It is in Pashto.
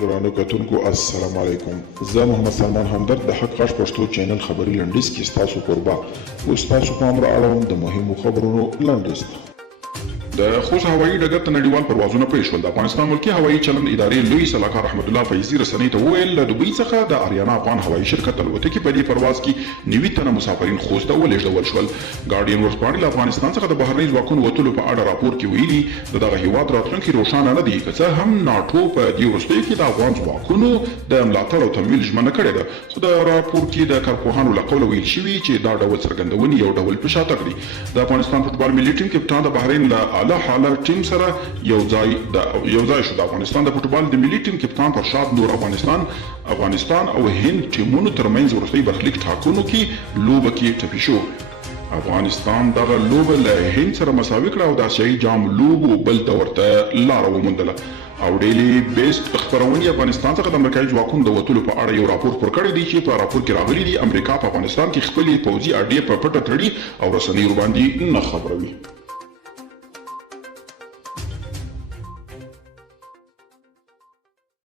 ګرانو کتونکو السلام علیکم. زه محمد سلمان همدرد د حق غږ پښتو چینل خبري لنډیز کې ستاسو کوربه اوس تاسو پام را اړوم د مهمو خبرونو لنډیز ته. د خوست هوایي ډګر ته نړیوال پروازونه پیل شول. د افغانستان ملکي هوایي چلند ادارې لوی سلاکار رحمت الله فیضي رسنۍ ته وویل له دوبۍ څخه د اریانا افغان هوایي شرکت الوتکې په دې پرواز کې 90 تنه مسافرین خوست ته ولېږدول شول. ګارډین ورځپاڼې له افغانستان څخه د بهرنۍ ځواکونو وتلو په اړه راپور کې ویلي د دغه هیواد راتلونکي روښانه نه دی، که څه هم ناټو په دې وروستیو کې د افغان ځواکونو د ملاتړ او تمویل ژمنه کړې ده، خو د راپور کې د کارپوهانو له قوله ویل شوي چې دا ډول څرګندونې یو ډول په شاتګ دي. د افغانستان فوټبال ملي ټیم کپتان د بحرین له اعلی حاله ټیم سره یو ځای شو. د افغانستان د فوټبال د ملي ټیم کپتان فرشاد نور افغانستان او هند ټیمونو ترمنځ وروستۍ برخلیک ټاکنو کې لوبه کې ټپي شو. افغانستان دغه لوبه له هند سره مساوي کړه او د اسیایي جام لوبو بل دور ته لاره وموندله. او ډیلی بیسټ خبرونې افغانستان څخه د امریکایي ځواکونو د وتلو په اړه یو راپور خپور کړی دی چې په راپور کې راغلي دي امریکا په افغانستان کې خپلې پوځي اډې په پټه تړي او رسنۍ ورباندې نه خبروي.